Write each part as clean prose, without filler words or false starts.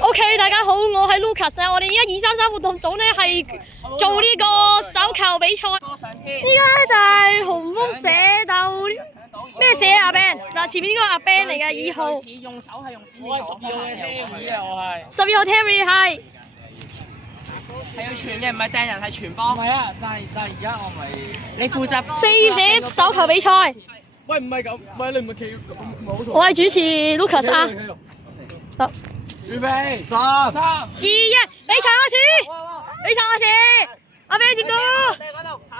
OK， 大家好，我係 Lucas 啊！我哋依家233活動組咧係做呢個手球比賽。依家咧就係紅屋社鬥咩社啊 Ben？ 嗱，前面呢個阿 Ben 嚟嘅2號。用手係用線。我係12號嘅 Terry 啊，我係。12號 Terry 係。係要傳嘅，唔係掟人，係傳波。唔係啊，但係而家我咪你負責4社手球比賽。喂，唔係咁，喂，你唔係企唔好我係主持 Lucas 啊。得。預備，3、2、1，比賽開始！比賽開始！阿 Ben 接到。嗰度，行。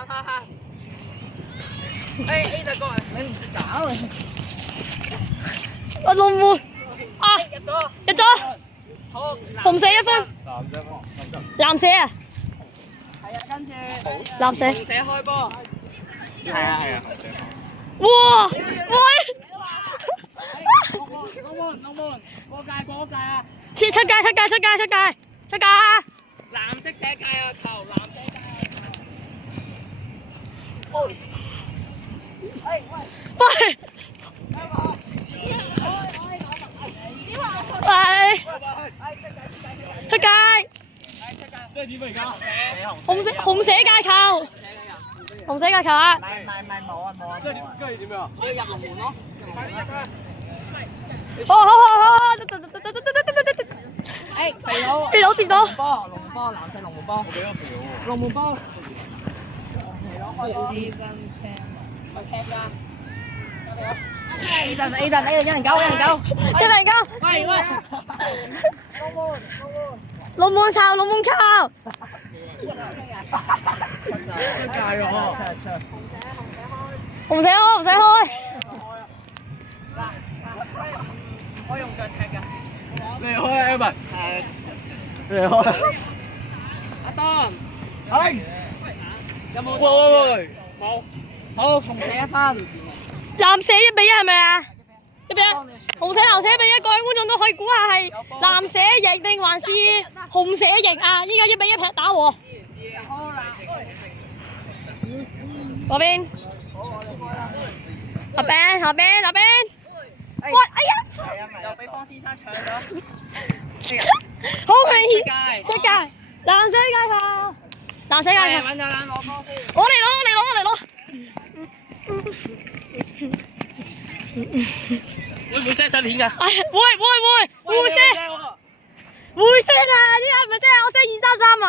A 就過嚟，你唔搞你。我龍門啊！入咗。好，紅社1分。藍社啊！係啊，跟住藍社。紅社開波。係啊。哇！喂！龍門，過界啊！出界！藍色寫界啊，球藍色界啊！喂！出界！即係點啊而家？紅社界球！紅社界球啊！唔係冇啊！即係點啊？要入龍門咯！快啲入啊！好！肥佬接到。龍門波，藍色龍門波。我俾咗肥佬喎。龍門波。咪踢㗎。A 陣，一人救。喂！龍門球！出界喎！紅社開！我用腳踢㗎。你開啊 Evan！ 你開啊！阿當，係。有冇？喂！冇。好，紅社1分。藍社1比1係咪啊？1比1。紅社藍社1比1，各位觀眾都可以估下係藍社贏定還是紅社贏啊！依家1比1打和。嗰邊。阿 Ben。喂！哎呀！又俾方先生搶咗。好明顯。出界！藍社界球。藍社界球。揾咗攞波先。我嚟攞！會唔會 send 相片㗎？哎呀，會 send 啊！依家唔係 send，我 send 233埋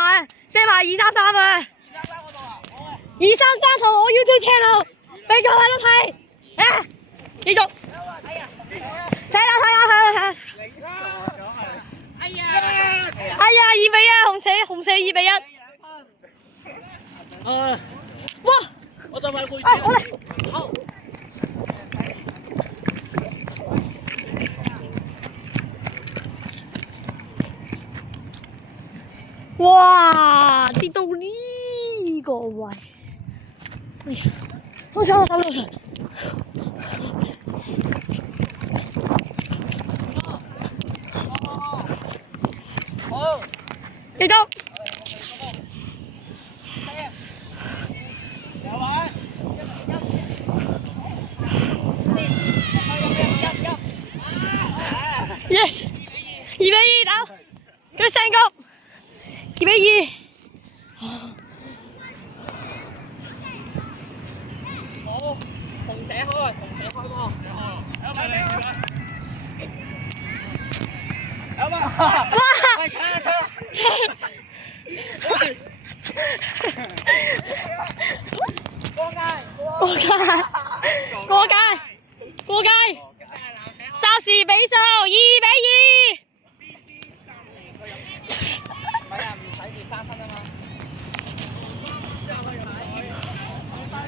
，send 埋233啊！233同我 YouTube channel 俾各位都睇啊！繼續睇啦！哎呀，2比1，紅社2比1。哇！我就買會我嚟。好。哇！跌到呢個位，我手。好。繼續。有位。Yes！ 2比2打，佢成局。2比2。好，紅社開波。哇！喂，搶！過界！暫時比數2比2。唔係啊，唔使住3分啊嘛。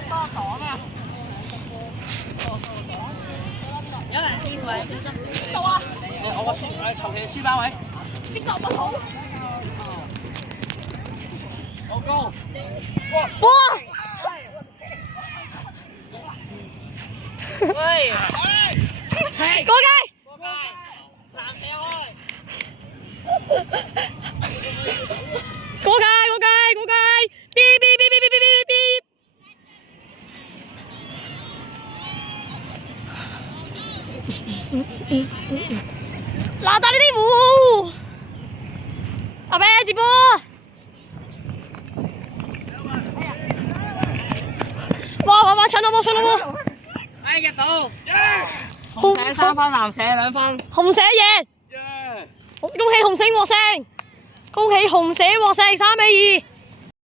多講啊！有人先位。邊度啊？我求其書包位。邊個唔好？好高！哇！喂！過界！藍社開！過界！嗱，但呢啲接波。哇！搶到波！哎，入到！紅紅社3分，藍社2分。紅社贏！恭喜紅星獲勝！恭喜紅社獲勝3比2。